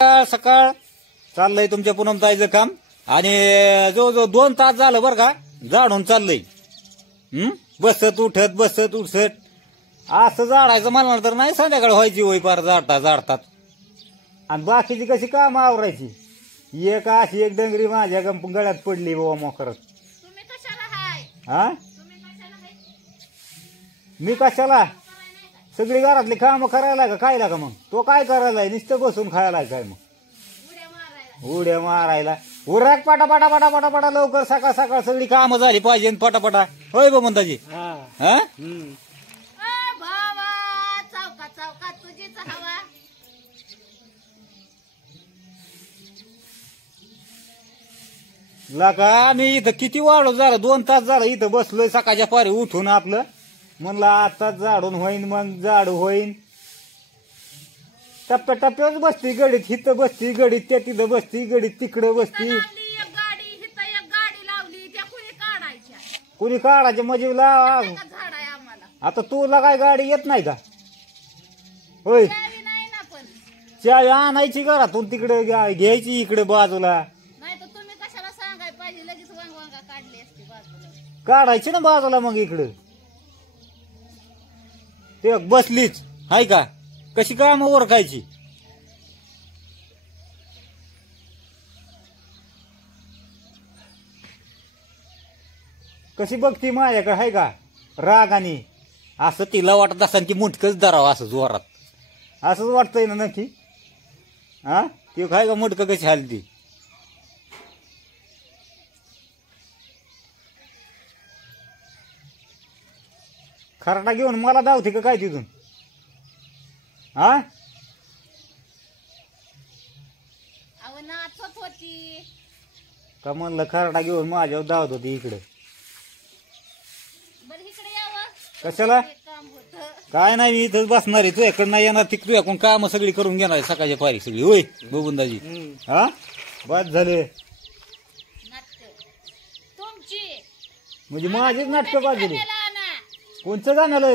सकाळ सकाळ चाललंय तुमच्या पूनमताईचं काम आणि जवळजवळ 2 तास झालं बरं का झाडून चाललंय. बसत उठत असं झाडायचं म्हणलं तर नाही संध्याकाळ व्हायची होई पार झाडतात आणि बाकीची कशी काम आवरायची. एक अशी एक डंगरी माझ्या गळ्यात पडली बाबा मोकरत. हा मी कशाला सगळी घरातली काम करायला का खायला का मग तो काय करायलाय नुसतं बसून खायला काय मग उड्या मारायला उराक पटापटा पटापटा लवकर सकाळ सकाळ सगळी कामं झाली पाहिजे पटापटा होय बा म्हणताजी. हा लाका आम्ही इथं किती वाढव झालं 2 तास झालं इथं बसलोय सकाळच्या पारी उठून आपलं म्हणलं आताच झाडून होईन मग झाडू होईन. टप्प्याटप्प्यावर बसती गडीत हिथं बसती गडीत त्या तिथं बसती गडीत तिकडं बसती. कुणी काढायचे म्हणजे आता तुला काय गाडी येत नाही का होय. चावी आणायची घरातून तिकडे घ्यायची इकडे बाजूला काढायची ना बाजूला मग इकडे ते बसलीच हाय का कशी काम ओरखायची. कशी बघती माझ्याकडे हाय का रागाने असं तिला वाटत असं की मुटकच धरावं असं जोरात असंच वाटतंय ना नक्की. हा ते काय का मुटकं कशी हालती. खराटा घेऊन मला धावते का काय तिथून. हा का म्हणलं खराटा घेऊन माझ्यावर धावत होती इकडे कशाला काय नाही मी इथंच बसणार आहे तुझ्याकडं नाही येणार तिकडे तुझ्याकडून काम सगळी करून घेणार आहे सकाळच्या पारी सगळी होय बबुंदाजी. हा बस झाले म्हणजे माझीच नाटकं बाजूली. कोणचं गाण्याला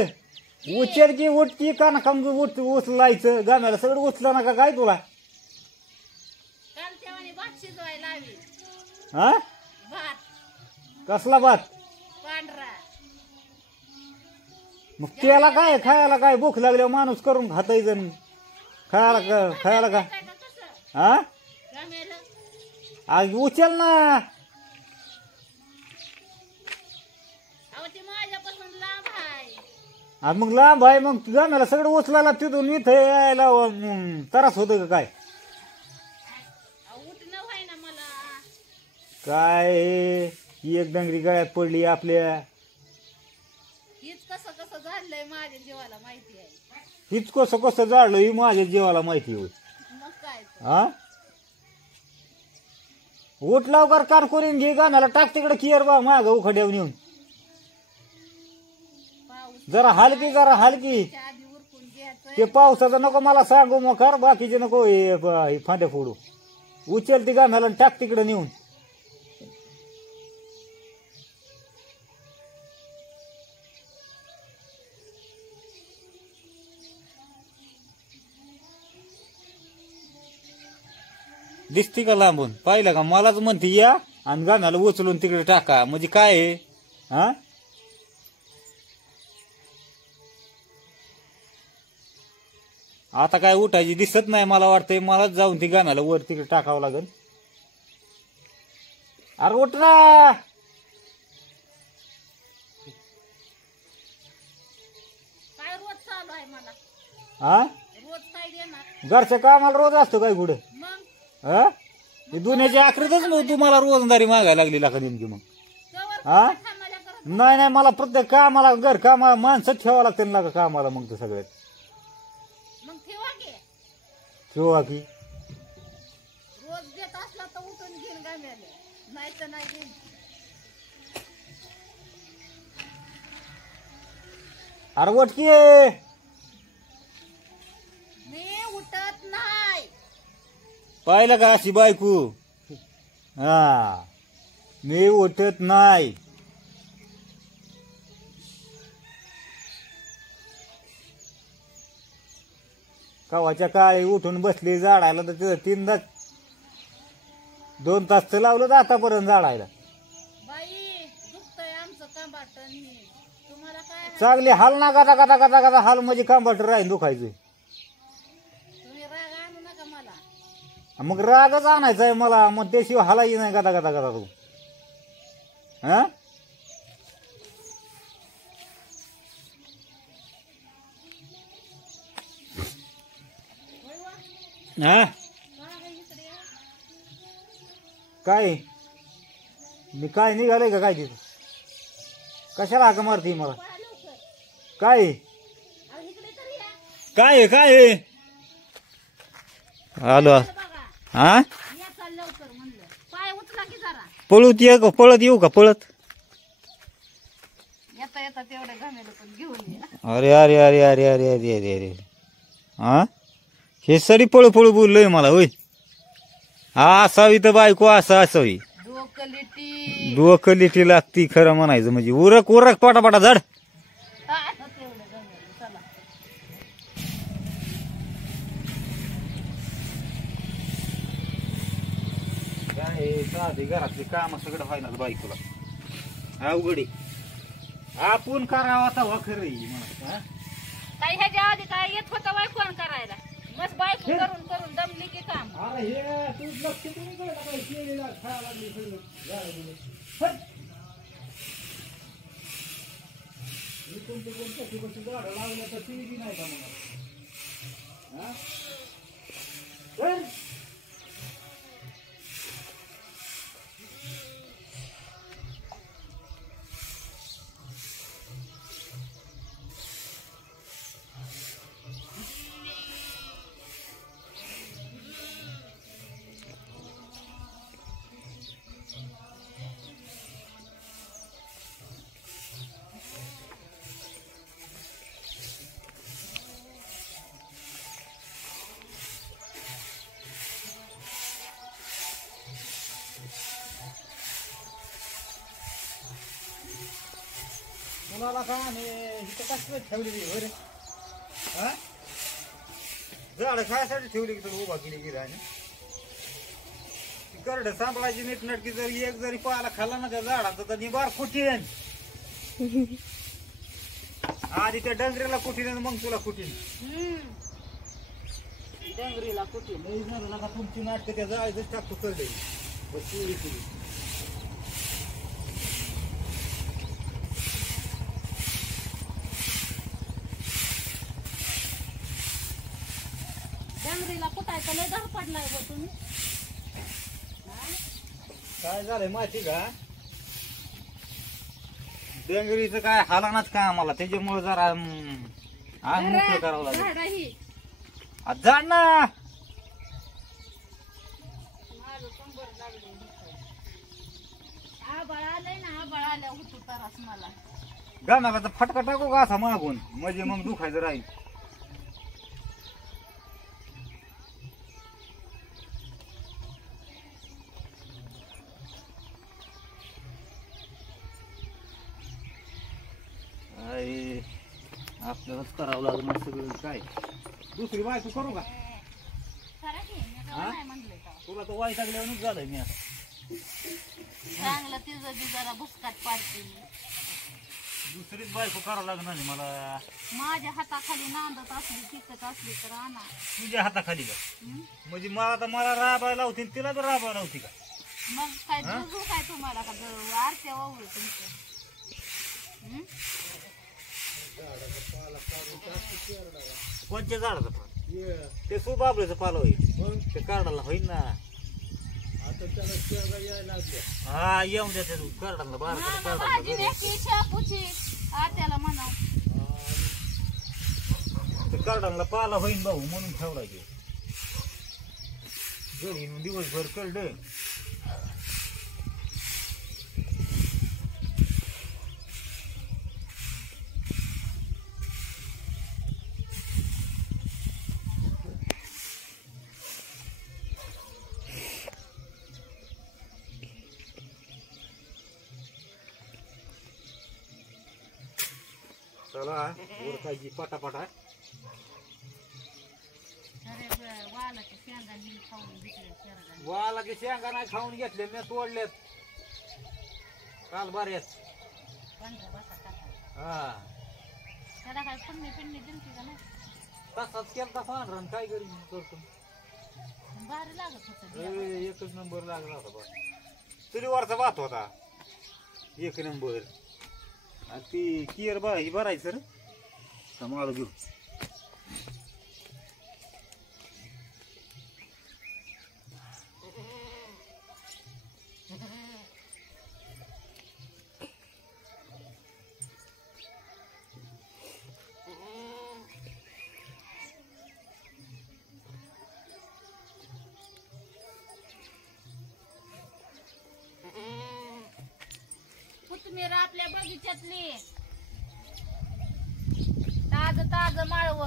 उचलची उठकी का ना कम उचलायचं गाण्याला सगळं उचला ना का काय तुला. हा कसला भात मग त्याला काय खायला काय भूक लागल्यावर माणूस करून खाताय जण खायला का. हा आज उचल ना मग लांब आहे मग गाण्याला सगळं उचलायला तिथून इथं यायला त्रास होतो का काय. काय एक डंगरी गळ्यात पडली आपल्या हीच कसं जाळलं ही माझ्या जीवाला माहिती होय. हा उठ लवकर कार करून घे गाण्याला टाक तिकडे कियर बा माग उखड्यावर नेऊन जरा हलकी ते पावसाचं नको मला सांगू मग कर बाकीचे नको फांद्या फोडू उचल ती गाण्याला टाक तिकडे नेऊन. दिसती का लांबून पाहिलं का मलाच म्हणते या आणि गाण्याला उचलून तिकडे टाका म्हणजे काय आहे. हा आता काय उठायची दिसत नाही मला वाटतंय मलाच जाऊन ती गाण्याला वर तिकडे टाकावं लागेल. अरे उठ ना हा घरच्या कामाला रोज असतो काय कुठं. हा दुनियाच्या आखरीतच मग तुम्हाला रोजंदारी मागायला लागली का नेमकी मग. हा नाही मला प्रत्येक कामाला घर कामाला माणसं ठेवावं लागतं ना का कामाला मग तर सगळ्यात ठेवा की रोज देत असला तर उठून घेऊन गाण्याला नाही तर नाही घेऊन. अरे वटकी मी उठत नाही पाहिलं का अशी बायको. हा मी उठत नाही कवाच्या काळी उठून बसली झाडायला तर तिथं 3 तास 2 तास तर लावलं तर आतापर्यंत झाडायला. चांगली हाल ना गाता गाता गाता गाता हाल म्हणजे कांबाट राहील दुखायचं. मग रागच आणायचा आहे मला, मग त्याशिवाय हालाही नाही गाता गाता गाता तू. हा हा काय मी काय निघालोय का काय तिथं? कशाला हाका मारती मला? काय काय काय आलो हा पळत ये का पळत येऊ का पळत? अरे अरे अरे अरे अरे अरे अरे अरे हा हे सरी पळू पळू बोललोय मला होय. हा असावी तर बायको असं असावी. डोकं लिटी लागती खरं म्हणायचं म्हणजे. उरक उरक पाटापाटा झाड. काय साधी घरातली काम सगळं व्हायला बायकोला अवघडी. आपण करावा तवा खरं म्हणा. काही ह्याच्या आधी काय येत होतं बाय फोन करायला. मस्त बायको करून करून दमली की काम. अरे हे तू लक्ष तुम्ही काय केलेला खायला लागली सगळं कोणते कोणते कोणते झाडं लावलं तर ती बी नाही का मला? मुलाला का इथं कसं ठेवलेली बरे हा झाड खायसाठी ठेवली की तर उभा केली गिरा करड सांभाळायची नीटनटकी. जरी एक जरी पाला खाल्ला ना त्या झाडाचा तर निबार कुठीन. आधी त्या डंगरीला कुठीन मग तुला कुठीन. डंगरीला कुठे नाही झालं नका तुमची नाटकं त्या जाळीच टाकतो करडे बस चोरी केली. डंगरीला कुठायचं लय दर पडलाय बघ तुम्ही. काय झालंय माहिती का? डंगरीचं काय हालानाच का आम्हाला त्याच्यामुळे जरा अंग मोकळं करावं लागेल. जाण ना गाण्याला तर फटका टाकू का असा मागून म्हणजे मग दुखायचं राहील. आपल्यालाच करावं लागणार सगळं. काय दुसरी बायको करू का? तुला तर वाईट लागल्यावरच झालंय मी आता. चांगलं तिचं बी जरा भुसकाट पाडते. दुसरीच बायको करावं लागणार नाही मला. माझ्या हाताखाली नांदत असली टिकत असली तर आणा. तुझ्या हाताखाली का? म्हणजे मला तर मला राबायला होती तिला तर राबायला होती का? मग काय दुजू काय तुम्हाला का आरत्या वावळ तुमचं. कोणत्या झाडाचं पाल? ते सुबाबळीचं पाल होईल. ते कार्डाला होईल ना. आता त्याला यायला लागले. हा येऊन द्या ते कार्डाला आत्याला म्हणा ते कार्डाला पाला होईन भाऊ म्हणून ठेवला की घरी दिवसभर करड. चला उरकायची पटापटा. वालाच्या शेंगांनी खाऊन घेतल्या शहरात. वाला ते शेंगा नाही खाऊन घेतले मी तोडलेत काल बऱ्याच. पंधरा बसा टाकायला. हा त्याला काय फुडणी फिडणी दिलती का नाही? तसाच केलता पांढरण काय करी करतो. भारी लागत होतं. एकच नंबर लागला होता बा. चुलीवरचा भात होता एक नंबर. आणि ती कियर ही भरायचं रे सांभाळ घेऊ. कोथिंबीर आपल्या बगीच्यातली ताज ताज माळव.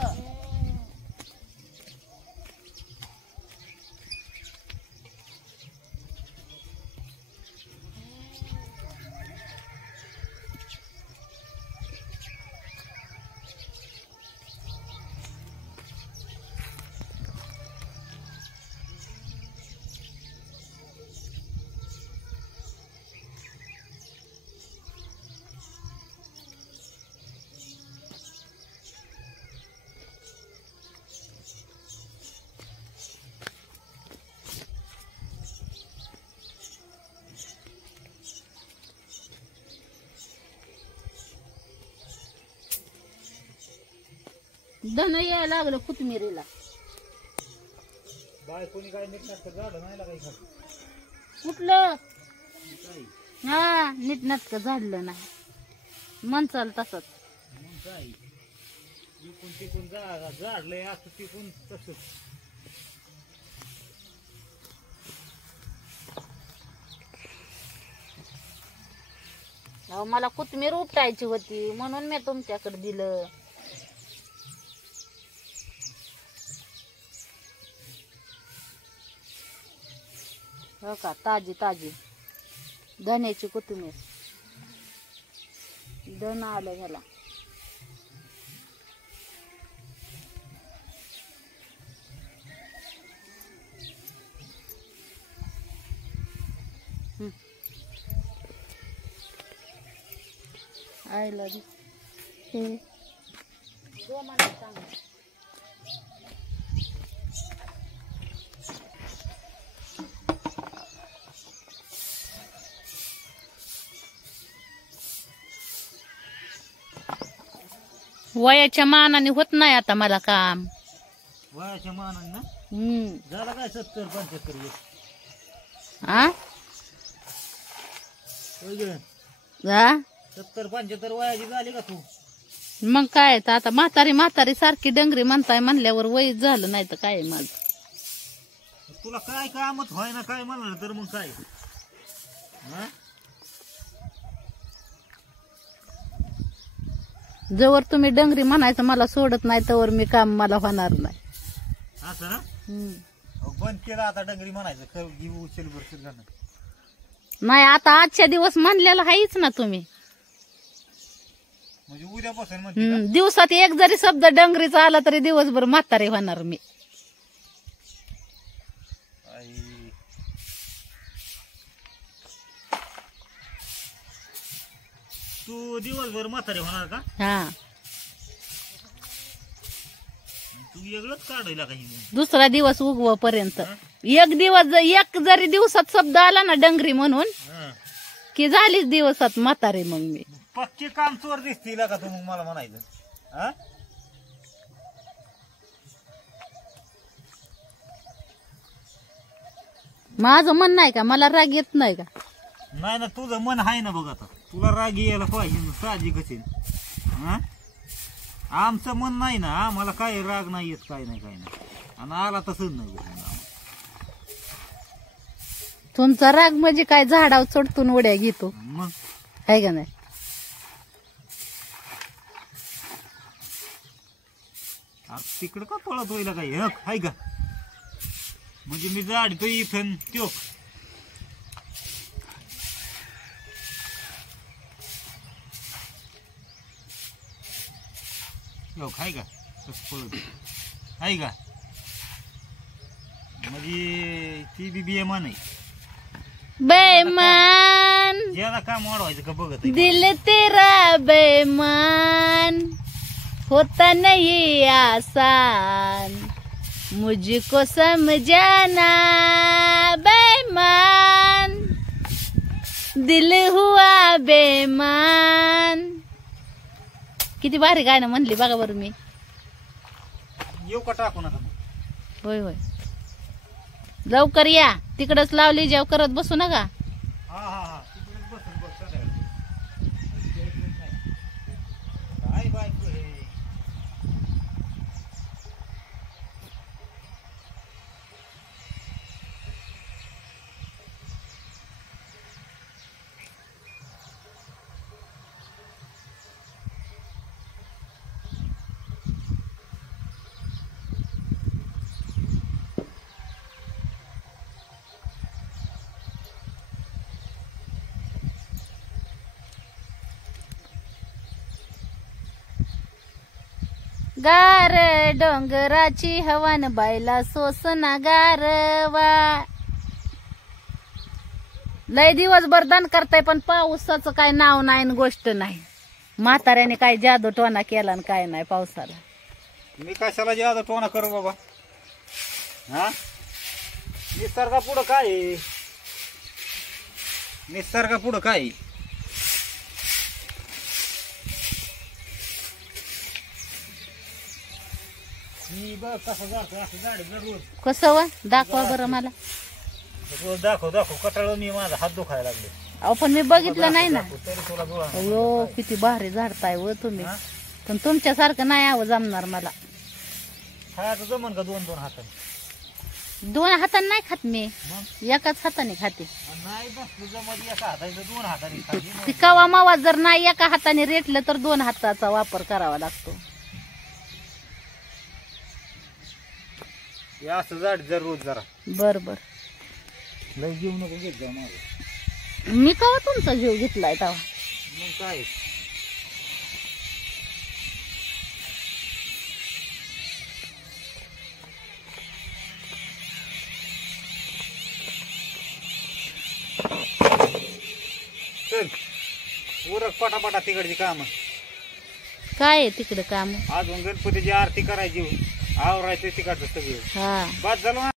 धन यायला लागलं कोथिंबीरीला. बायकोनी काय नीट झालं नाही लागायचं कुठलं हा नीट नाटक झाडलं नाही म्हणचाल तसंच. मग काय इकून तिकून झाडलंय असं तिकून तसंच. अहो मला कोथिंबीर उपटायची होती म्हणून मी तुमच्याकडे दिलं. हो का ताजी ताजी धन्याची कोथिंबीर. धन आलं ह्याला. आयला दो मला सांग. वयाच्या मानाने होत नाही आता मला काम. वयाच्या मानाने ना झाला काय 70-75 वर्ष. आ 70-75 वयाची झाली का तू. मग काय तर आता म्हातारी म्हातारी सारखी डंगरी म्हणताय म्हणल्यावर वय झालं नाही तर काय माझ. तुला काय कामच व्हाय ना काय म्हणलं तर मग काय. जवळ तुम्ही डंगरी म्हणायचं मला सोडत नाही तवर मी काम मला होणार नाही. असं ना बंद केलं आता डंगरी म्हणायचं उचल भरशील का नाही. आता आजच्या दिवस म्हणलेला आहेच ना तुम्ही. म्हणजे उद्यापासून म्हणते दिवसात एक जरी शब्द डंगरीचा आला तरी दिवसभर म्हातारी होणार मी. तू दिवसभर म्हातारी होणार का. हा तू वेगळंच काढायला काही दुसरा दिवस उगव पर्यंत एक दिवस एक जरी दिवसात शब्द आला ना डंगरी म्हणून की झालीच दिवसात म्हातारी. मग मी पक्के काम चोर दिसतील का तू मग मला म्हणायचं. माझं मन नाही का मला राग येत नाही का. नाही ना तुझं मन आहे ना बघ. आता तुला राग यायला पाहिजे साहजिकच आहे. आमचं मन नाही ना आम्हाला काय राग नाही येत काय नाही आणि आला तसंच नाही. तुमचा राग म्हणजे काय झाडावर चढतून उड्या घेतो मग आहे का नाही. तिकडं का पळत होईल काही आहे का. म्हणजे मी जाडतो इथं त्यो खाय का कसं पळत आहे का. म्हणजे ती बी बेमान आहे. बेईमान ज्याला काम वाढवायचं का बघत आहे. दिल तेरा बेईमान होता नहीं आसान मुझको समझाना बेईमान दिल हुआ बेईमान. किती भारी गाणं म्हणली बघा बरं मी. येऊ का टाकू नका. होय होय लवकर या तिकडच लावली जेव करत बसू नका. हा हा हा तिकडेच बसून बघ सगळ्या. काय बायको हे. गार डोंगराची हवन बायला सोसना गारवा. लय दिवसभर दान करताय पण पावसाचं काय नाव नाही न गोष्ट नाही. म्हाताऱ्याने काय जादू टोना केला न काय नाही पावसाला. मी कशाला जादा टोना करू बाबा. हा निसर्गा पुढं काय आहे? निसर्गा पुढं काय आहे? मी बघ कसं जातो असं झाड रोज कसं वा दाखवा बरं मला. रोज दाखव दाखव कटाळ मी माझा हात दुखायला लागले. अहो पण मी बघितलं नाही ना. तरी तुला डोळा अयो किती भारी झाडताय व तुम्ही. पण तुमच्यासारखं नाही आव जमणार मला. खायचं जमन का दोन दोन हाताने. दोन हाताने नाही खात मी एकाच हाताने खाते. नाही बस जमत एका हाताने दोन हाताने खाली. ती कवा मावा जर नाही एका हाताने रेटलं तर दोन हाताचा वापर करावा लागतो. हे असं झाड जर रोज जरा बर बर लय जीव नको घेत जा माझं. मी कवा तुमचा जीव घेतलाय तेव्हा. मग काय चल उरक पटापटा तिकडची काम. काय आहे तिकडं काम. अजून गणपतीची आरती करायची आवरायचं तिकडचं सगळं. हा बाद झालं.